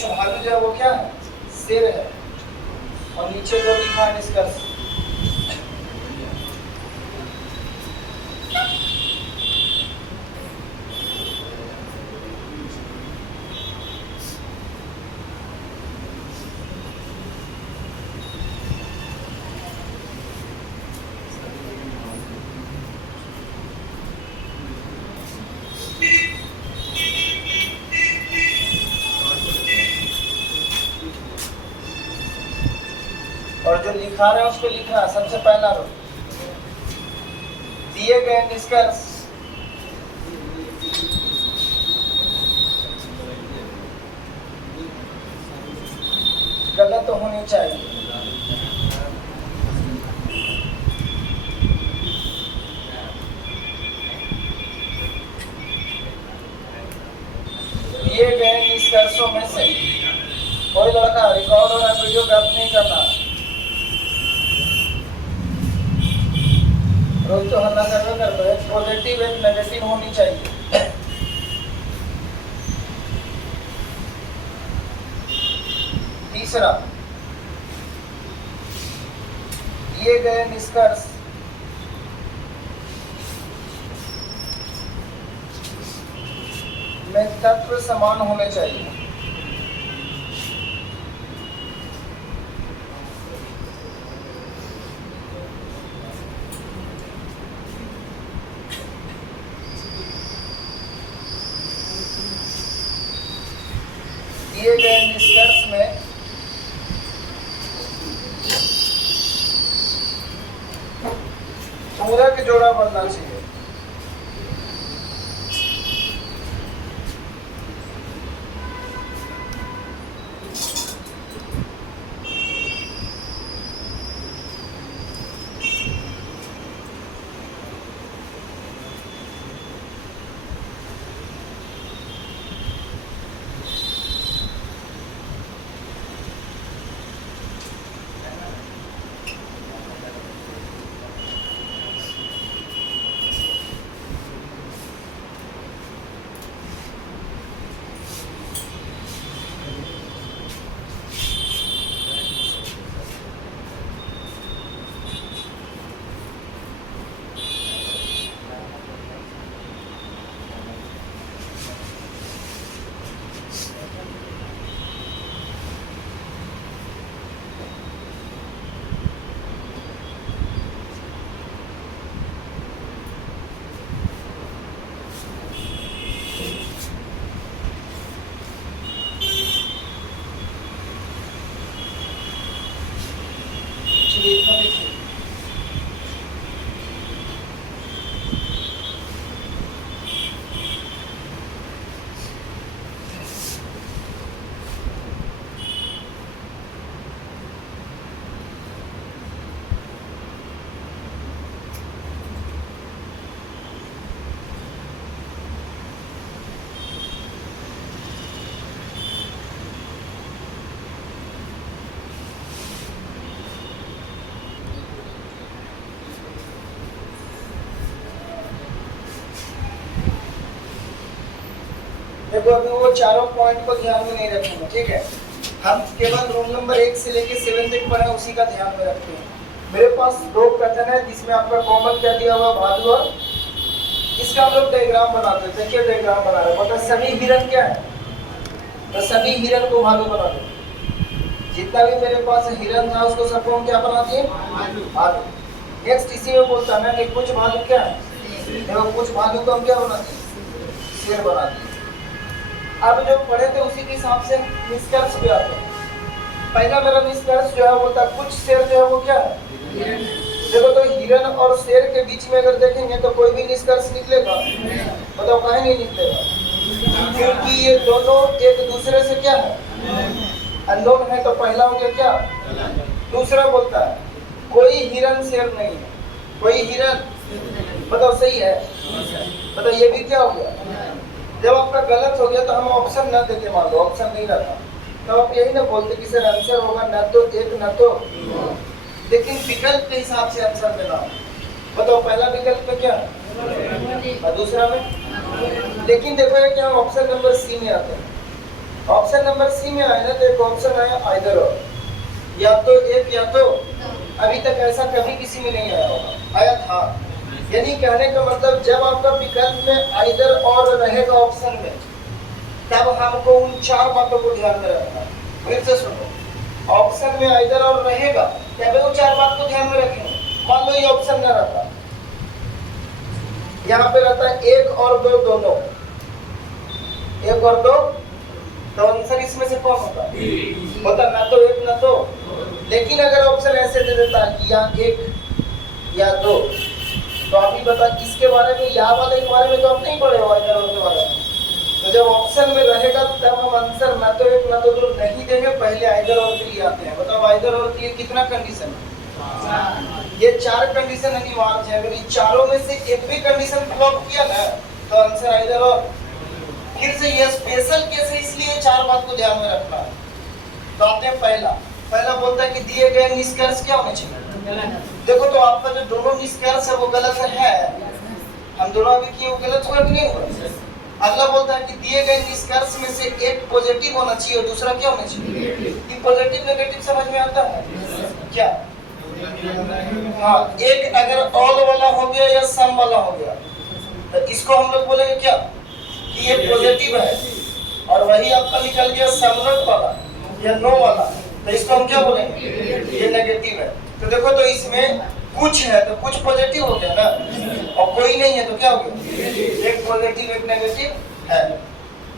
कुछ भालू जो है वो क्या है, शेर है। और नीचे जो लिखा है निष्कर्ष, और जो लिखा रहे हैं उसको लिखना सबसे पहला रो, दिए गए निष्कर्ष गलत होनी चाहिए। दिए गए निष्कर्षों में से कोई लड़का रिकॉर्ड हो रहा है, वीडियोग्राफ नहीं करना, रोज तो हल्ला करवे करते हैं, पॉजिटिव एक नेगेटिव होनी चाहिए। तीसरा, दिए गए निष्कर्ष में तत्व समान होने चाहिए। दिए गए निष्कर्ष में पूरक जोड़ा बनना चाहिए। देखो अभी वो चारों पॉइंट को ध्यान में नहीं रखेंगे, ठीक है। हम केवल रोल नंबर 1 से लेके 7 तक पढ़े उसी का ध्यान में रखते हैं। मेरे पास 2 कथन है जिसमें आपका कॉमन क्या दिया हुआ, भालू और इसका हम लोग डायग्राम बनाते हैं। देखिए डायग्राम बना रहे हैं, मतलब सभी हिरन क्या है, तो सभी हिरन को भालू बना दो। जितना भी मेरे पास हिरन था उसको सबको हम क्या बना दिए, भालू। नेक्स्ट इसी में बोलता है कि कुछ भालू क्या है, देखो कुछ भालू को हम क्या बना दिए, शेर बना दिए। अब जो पढ़े थे उसी के हिसाब से निष्कर्ष पे आते हैं। पहला मेरा निष्कर्ष जो है वो था कुछ शेर जो है वो क्या है, देखो तो हिरन और शेर के बीच में अगर देखेंगे तो कोई भी निष्कर्ष निकलेगा, बताओ कहीं नहीं निकलेगा, क्योंकि ये दोनों एक दूसरे से क्या है, अननोन है। तो पहला हो गया क्या, दूसरा बोलता है कोई हिरन शेर नहीं है, कोई हिरन, बताओ सही है, बताओ ये भी क्या हो गया। जब आपका गलत हो गया तो हम ऑप्शन न देके मान लो, ऑप्शन नहीं रखा तो आप यही ना बोलते कि सर आंसर होगा न तो एक न तो, लेकिन विकल्प के हिसाब से आंसर देना। बताओ पहला विकल्प में क्या और दूसरा में, लेकिन देखो ये क्या ऑप्शन नंबर सी में आता है। ऑप्शन नंबर सी में आया ना, तो एक ऑप्शन आया आइदर और, या तो एक या तो, अभी तक ऐसा कभी किसी में नहीं आया होगा, आया था। यानी कहने का मतलब जब आपका विकल्प में आइदर और रहेगा ऑप्शन में, तब हमको उन 4 बातों को ध्यान में रखना। फिर से सुनो, ऑप्शन में आइदर और रहेगा, तब वो 4 बात को ध्यान में रखेंगे। मान लो ये ऑप्शन न रहता, यहाँ पे रहता है 1 और 2 दोनों, 1 और 2, तो आंसर इसमें से कौन होता? होता ना तो 1 ना तो। लेकिन अगर ऑप्शन ऐसे दे देता कि या 1 या 2, तो आप ही बता इसके बारे में, या वाले के बारे में तो आप नहीं पढ़े हो इधर के बारे में। तो जब ऑप्शन में रहेगा तब हम आंसर ना तो 1 ना तो 2 नहीं देंगे, पहले आइदर और के लिए आते हैं। बताओ आइदर और के लिए कितना कंडीशन है? ये 4 कंडीशन अनिवार्य है। अगर इन चारों में से एक भी कंडीशन फ्लॉप किया ना, तो आंसर आइदर और। फिर से ये स्पेशल केस है, इसलिए 4 बात को ध्यान में रखना है। तो आते हैं पहला बोलता है कि दिए गए निष्कर्ष क्या होने चाहिए। देखो तो आपका जो दोनों निष्कर्ष है वो गलत है, हम दोनों अभी किए वो गलत हुआ कि नहीं हुआ। अगला बोलता है कि दिए गए निष्कर्ष में से एक पॉजिटिव होना चाहिए और दूसरा क्या होना चाहिए। कि पॉजिटिव नेगेटिव समझ में आता है क्या? हाँ, एक अगर ऑल वाला हो गया या सम वाला हो गया, तो इसको हम लोग बोलेंगे क्या कि ये पॉजिटिव है, और वही आपका निकल गया सम नॉट वाला या नो वाला, तो इसको हम क्या बोलेंगे, ये नेगेटिव है। तो देखो तो इसमें कुछ है तो कुछ पॉजिटिव हो गया ना, और कोई नहीं है तो क्या हो गया, एक पॉजिटिव एक नेगेटिव है।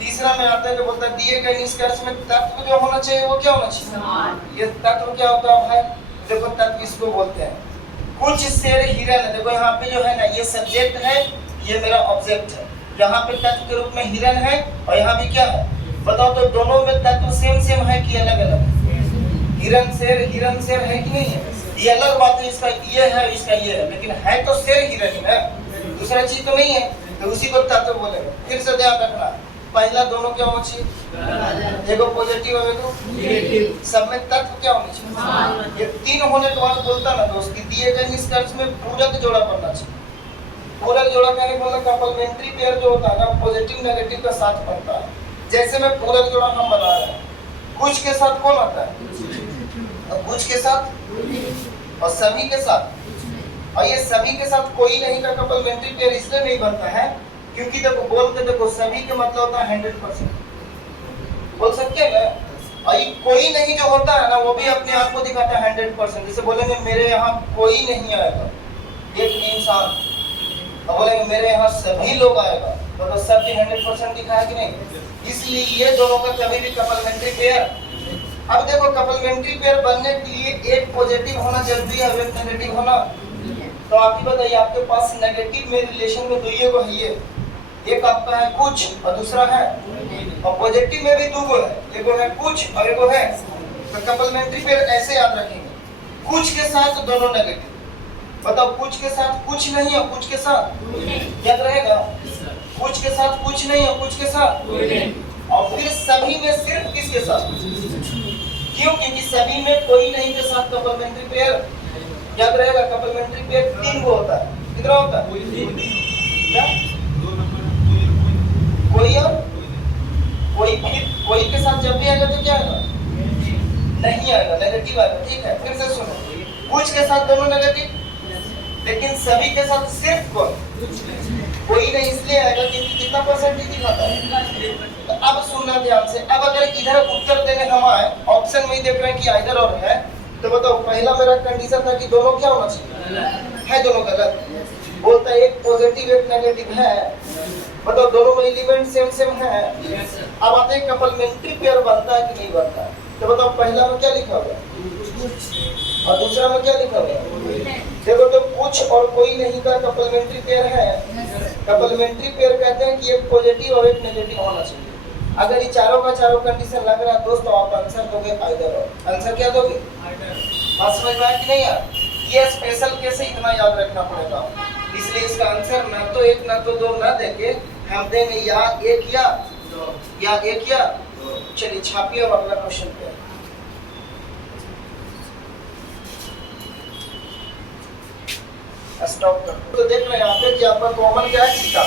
तीसरा में आता है जो बोलता है दिए गए निष्कर्ष में तत्व जो होना चाहिए वो क्या होना चाहिए। ये तत्व क्या होता है भाई, देखो तत्व इसको बोलते हैं। कुछ शेर हिरन है, देखो यहाँ पे जो है ना ये सब्जेक्ट है, ये मेरा ऑब्जेक्ट है, यहाँ पे तत्व के रूप में हिरन है और यहाँ भी क्या है बताओ। तो दोनों में तत्व सेम है कि अलग अलग? हिरन शेर है कि नहीं है, ये अलग बात है। इसका ये है इसका ये है, लेकिन है तो शेर हिरन ही ना, दूसरा चीज तो नहीं है, तो उसी को तत्व बोलेंगे। फिर से ध्यान रखना, पहला दोनों क्या होना चाहिए, देखो पॉजिटिव है तो नेगेटिव, सब में तत्व क्या होना चाहिए। ये 3 होने के बाद बोलता ना दोस्त कि दिए गए निष्कर्ष में पूरक जोड़ा बनना चाहिए। पूरक जोड़ा कहने का मतलब कंप्लीमेंट्री पेयर जो होता है ना, पॉजिटिव नेगेटिव का साथ बनता है। जैसे में पूरक जोड़ा हम बना रहे हैं, कुछ के साथ कौन आता है, और कुछ के साथ और सभी के साथ, और ये सभी के साथ कोई नहीं का कंप्लीमेंट्री पेयर इसलिए नहीं बनता है क्योंकि देखो बोलते देखो सभी के मतलब होता है 100%, बोल सकते हैं ना। और ये कोई नहीं जो होता है ना वो भी अपने आप को दिखाता है 100%। जैसे बोलेंगे मेरे यहाँ कोई नहीं आएगा, एक इंसान, और बोलेंगे मेरे यहाँ सभी लोग आएगा, तो सबकी 100% दिखाया कि नहीं। इसलिए ये दोनों का कभी भी कंप्लीमेंट्री पेयर। अब देखो कंप्लीमेंट्री पेयर बनने के लिए एक पॉजिटिव होना जरूरी है और एक नेगेटिव होना। तो आप ही बताइए, आपके पास नेगेटिव में रिलेशन में दो ये को है, एक आपका है कुछ और दूसरा है, और पॉजिटिव में भी 2 गो है, एक है कुछ और एक है। तो कंप्लीमेंट्री पेयर ऐसे याद रखेंगे, कुछ के साथ दोनों नेगेटिव। बताओ कुछ के साथ कुछ नहीं और कुछ के साथ याद रहेगा, कुछ के साथ कुछ नहीं और कुछ के साथ, और फिर सभी में सिर्फ किसके साथ, क्यों, क्योंकि सभी में कोई नहीं के साथ कंप्लीमेंट्री पेयर याद रहेगा। कंप्लीमेंट्री पेयर 3 गो होता है, कितना होता है, क्या कोई और कोई, फिर कोई के साथ जब भी आएगा तो क्या आएगा, नहीं आएगा, नेगेटिव आएगा। ठीक है, फिर से सुनो, कुछ के साथ दोनों नेगेटिव, लेकिन सभी के साथ सिर्फ कोई नहीं इसलिए आएगा क्योंकि कितना परसेंटेज दिखाता है। तो अब सुनना ध्यान से, अब अगर इधर उत्तर देने हम आए, ऑप्शन में ही देख रहे हैं कि इधर और है, तो बताओ पहला मेरा कंडीशन था कि दोनों क्या होना चाहिए, है दोनों गलत। बोलता है एक पॉजिटिव एक नेगेटिव है, बताओ दोनों में एलिमेंट सेम है। अब आते हैं कंप्लीमेंट्री पेयर बनता है कि नहीं बनता है। तो बताओ पहला में क्या लिखा हुआ और दूसरा में क्या लिखा हुआ। देखो तो कुछ और कोई नहीं का कंप्लीमेंट्री पेयर है। कंप्लीमेंट्री पेयर कहते हैं कि एक पॉजिटिव और एक नेगेटिव होना चाहिए। अगर ये चारों का चारों कंडीशन लग रहा है दोस्तों, आप आंसर दोगे आइदर और। आंसर क्या दोगे, बात समझ में आया कि नहीं यार। ये स्पेशल केस इतना याद रखना पड़ेगा, इसलिए इसका आंसर ना तो 1 ना तो 2 ना देके हम देंगे या 1 या 1 या। चलिए छापिए और अगला क्वेश्चन पे स्टॉप कर। तो देख रहे हैं यहाँ पे कि आपका कॉमन क्या है, चीता।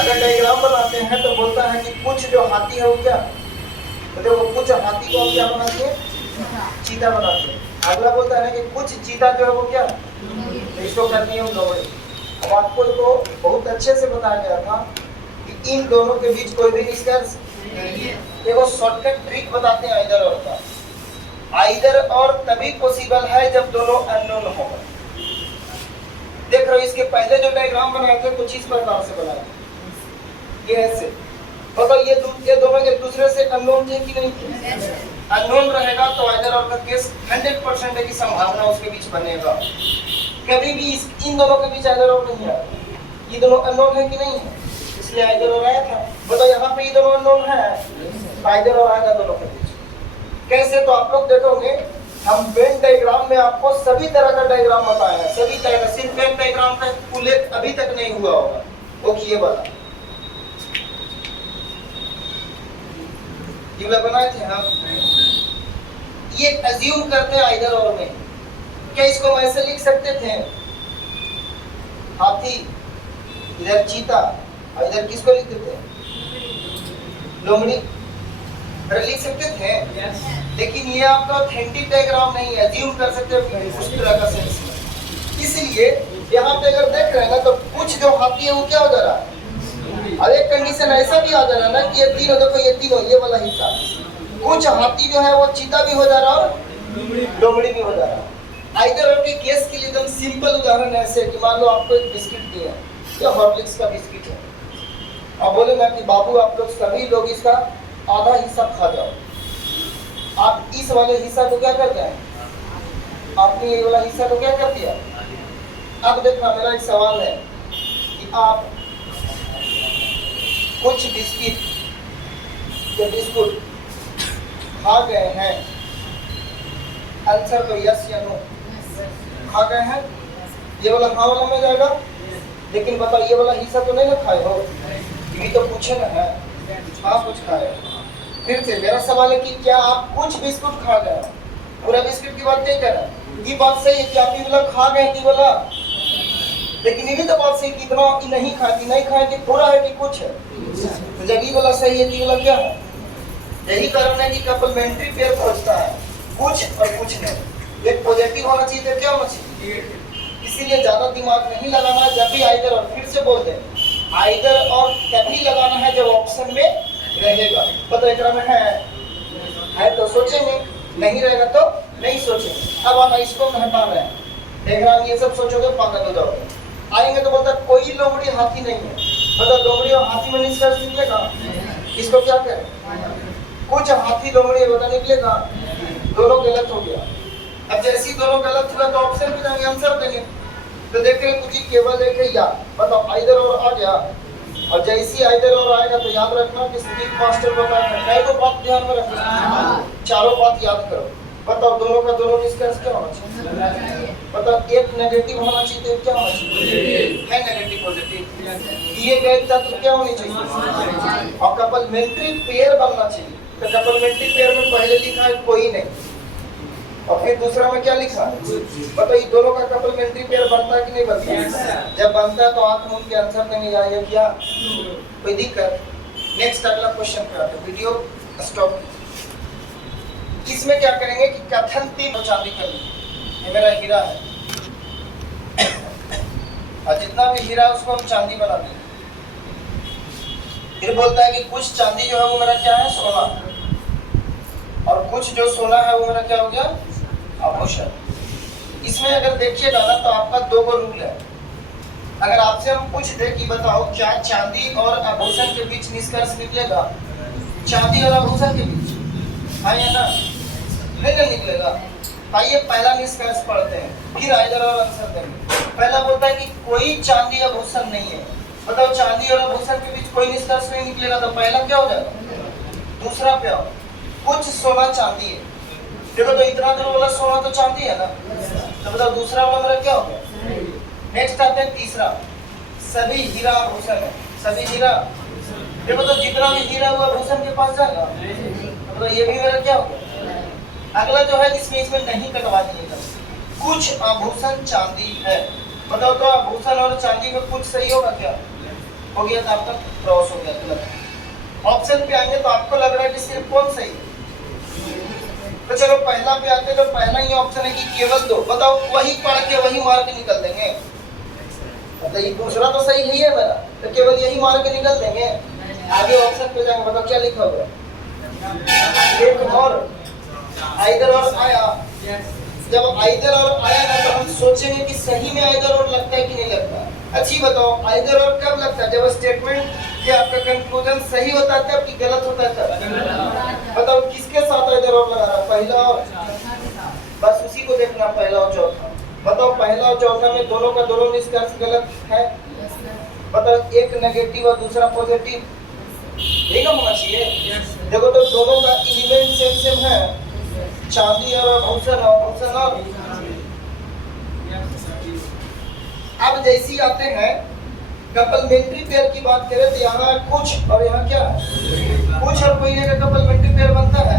अगर डायग्राम बनाते हैं तो बोलता है कि कुछ जो हाथी है वो क्या तो देखो कुछ हाथी को हम क्या बनाते हैं, चीता बनाते हैं। अगला बोलता है ना कि कुछ चीता जो है वो क्या, तो इसको करनी है लोमड़ी। अब आपको तो बहुत अच्छे से बताया गया था कि इन दोनों के बीच कोई भी निष्कर्ष नहीं है। देखो शॉर्टकट ट्रिक बताते हैं आइदर और का। आइदर और तभी पॉसिबल है जब दोनों अननोन हो। देख रहे हो इसके पहले जो डायग्राम बनाए थे कुछ इस प्रकार से बनाए, ये ऐसे। तो ये दोनों एक दूसरे से अननोन थे कि नहीं थे? अननोन रहेगा तो आइदर और का केस 100% है कि संभावना उसके बीच बनेगा। कभी भी इन दोनों के बीच आइदर और नहीं है, ये दोनों अननोन है कि नहीं है, इसलिए आइदर और आया था। बताओ यहाँ पे ये दोनों अननोन है, आइदर और आएगा दोनों के बीच। कैसे? तो आप लोग देखोगे हम वेन डायग्राम में आपको सभी तरह का डायग्राम बताए हैं, सभी तरह का। सिर्फ वेन डायग्राम का उल्लेख अभी तक नहीं हुआ होगा, वो ये वाला ये बनाए थे हम। ये अज्यूम करते हैं आइदर और में। क्या इसको हम ऐसे लिख सकते थे, हाथी इधर चीता और इधर किसको लिखते थे, लोमड़ी, अरे लिख सकते थे। लेकिन ये आपका ऑथेंटिक डायग्राम नहीं है, अज्यूम कर सकते हो उस तरह का सेंस में। इसलिए यहाँ पे अगर देख रहे हैं ना तो कुछ जो हाथी है वो क्या हो जा रहा है, और एक कंडीशन ऐसा भी आ जा रहा है ना कि ये तीनों, देखो ये तीनों, ये वाला हिस्सा कुछ हाथी जो है वो चीता भी हो जा रहा है और लोमड़ी भी हो जा रहा है। आइदर और के केस के लिए एकदम सिंपल उदाहरण ऐसे कि मान लो आपको एक बिस्किट दिया है, ये हॉर्लिक्स का बिस्किट है, और बोले ना कि बाबू आप लोग सभी लोग इसका आधा हिस्सा खा जाओ। आप इस वाले हिस्सा को क्या करते हैं, आपने ये वाला हिस्सा को क्या कर दिया। अब देखना मेरा एक सवाल है कि आप कुछ बिस्कुट खा गए हैं, आंसर तो यस या नो, खा गए हैं, ये वाला हाँ वाला में जाएगा। लेकिन बताओ ये वाला हिस्सा तो नहीं ना खाए हो, ये तो पूछे ना है, हाँ कुछ खाए। फिर से मेरा सवाल है कि क्या आप कुछ बिस्कुट खा गए, पूरा बिस्कुट की बात नहीं कर रहा। ये बात सही है कि आप ये वाला खा गए कि वाला, लेकिन ये भी तो बात सही कि इतना नहीं खाती, नहीं खाए कि पूरा है कि कुछ है। तो जब ये वाला सही है कि वाला क्या है, यही कारण है कि कपलमेंट्री पेयर खोजता है, कुछ और कुछ नहीं। एक पॉजिटिव होना चाहिए तो क्या होना चाहिए, इसीलिए ज्यादा दिमाग नहीं लगाना। जब भी आइदर और, फिर से बोल दे, आइदर और तभी लगाना है जब ऑप्शन में रहेगा। पता एकरा में है तो सोचेंगे, नहीं रहेगा तो नहीं सोचेंगे। अब हम इसको हटा रहे हैं, देख रहा ये सब सोचोगे पागल हो जाओगे। आएंगे तो बोलता कोई लोमड़ी हाथी नहीं है, मतलब लोमड़ी और हाथी में निष्कर्ष निकलेगा। इसको क्या करें, कुछ हाथी लोमड़ी बता निकलेगा, दोनों गलत हो गया। अब जैसे ही दोनों गलत हुआ तो ऑप्शन पे जाएंगे, आंसर देंगे। तो देख रहे कुछ केवल एक या मतलब आइदर और आ गया, और जैसे ही आइदर और आएगा तो याद रखना कि स्पीक मास्टर बताया है तो बात ध्यान में रखना, चारों बात याद करो। बताओ दोनों का दोनों निष्कर्ष क्या होना चाहिए, बताओ एक नेगेटिव होना चाहिए तो क्या होना चाहिए, है नेगेटिव पॉजिटिव, दिए गए तत्व क्या होनी चाहिए, और कपलमेंट्री पेयर बनना चाहिए। तो कपलमेंट्री पेयर में पहले लिखा है कोई नहीं, और फिर दूसरा में क्या लिखा है, बताओ ये दोनों का कपलमेंट्री पेयर बनता है कि नहीं बनता। जब बनता है तो आंख मूंद के आंसर देने जाएगा क्या, कोई दिक्कत। नेक्स्ट अगला क्वेश्चन पे आते हैं, वीडियो स्टॉप। इसमें क्या करेंगे कि कथन 3 चांदी करनी, ये मेरा हीरा है और जितना भी हीरा है उसको हम चांदी बना देंगे। फिर बोलता है कि कुछ चांदी जो है वो मेरा क्या है, सोना, और कुछ जो सोना है वो मेरा क्या हो गया, आभूषण। इसमें अगर देखिएगा ना तो आपका 2 रूल है। अगर आपसे हम पूछ दे कि बताओ क्या चांदी और आभूषण के बीच निष्कर्ष निकलेगा, चांदी और आभूषण के बीच, हाँ या ना, नहीं ना निकलेगा। आइए पहला निष्कर्ष पढ़ते हैं, फिर आइदर और आंसर देंगे। पहला बोलता है कि कोई चांदी आभूषण नहीं है, बताओ चांदी और आभूषण के बीच कोई निष्कर्ष नहीं निकलेगा, तो पहला क्या हो जाएगा, दूसरा क्या हो, कुछ सोना चांदी है। देखो तो इतना दूर वाला सोना तो चांदी है ना, तो बताओ दूसरा वाला मेरा क्या हो गया। नेक्स्ट आते हैं तीसरा, सभी हीरा आभूषण है, सभी हीरा। देखो तो जितना भी हीरा हुआ आभूषण के पास जाएगा, तो ये भी मेरा क्या हो गया। अगला जो है जिसमें इसमें नहीं कटवा दिएगा, कुछ आभूषण चांदी है, बताओ तो आभूषण और चांदी में कुछ सही होगा क्या, हो गया तो आपका क्रॉस हो गया, गलत। ऑप्शन पे आएंगे तो आपको लग रहा है कि सिर्फ कौन सही है, तो चलो पहला पे आते तो पहला ही ऑप्शन है कि केवल 2। बताओ वही पढ़ के वही मार्क निकल देंगे, मतलब ये दूसरा तो सही ही है मेरा, तो केवल यही मार्क निकल देंगे। आगे ऑप्शन पे जाएंगे, बताओ क्या लिखा हुआ है, एक और आइदर और आया। जब आइदर और आया ना तो हम सोचेंगे कि सही में आइदर और लगता है कि नहीं लगता। अच्छी बताओ आइदर और कब लगता है, जब स्टेटमेंट या आपका कंक्लूजन सही होता है तब कि गलत होता है तब। बताओ किसके साथ आइदर और लगा रहा है, पहला और, बस उसी को देखना पहला और चौथा। बताओ पहला और चौथा में दोनों का दोनों निष्कर्ष गलत है। बताओ एक नेगेटिव और दूसरा पॉजिटिव, ठीक है होना चाहिए। देखो तो दोनों का एलिमेंट सेम सेम है, चांदी और भूषण और अब जैसी आते हैं कपलमेंट्री पेयर की बात करें तो यहाँ कुछ और यहाँ क्या कुछ और कोई का कपलमेंट्री पेयर बनता है।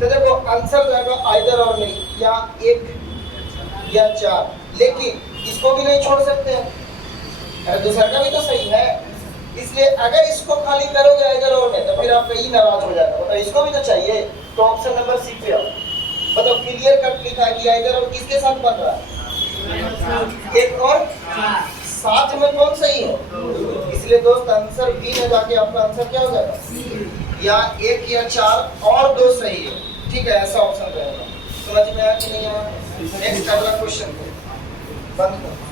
तो देखो आंसर जाएगा आइदर और नहीं, या एक या चार, लेकिन इसको भी नहीं छोड़ सकते हैं, अरे दूसरा का भी तो सही है। इसलिए अगर इसको खाली करोगे आइदर और में तो फिर आपका ही नाराज हो जाएगा। बताओ इसको भी तो चाहिए, तो ऑप्शन नंबर सी पे आओ। बताओ क्लियर कट लिखा है कि आइदर और किसके साथ बन रहा है, एक और साथ में कौन सही है। इसलिए दोस्त आंसर बी में जाके आपका आंसर क्या हो जाएगा, या एक या चार और दो सही है, ठीक है ऐसा ऑप्शन रहेगा। समझ में आया कि नहीं आया। नेक्स्ट अगला क्वेश्चन बंद करो।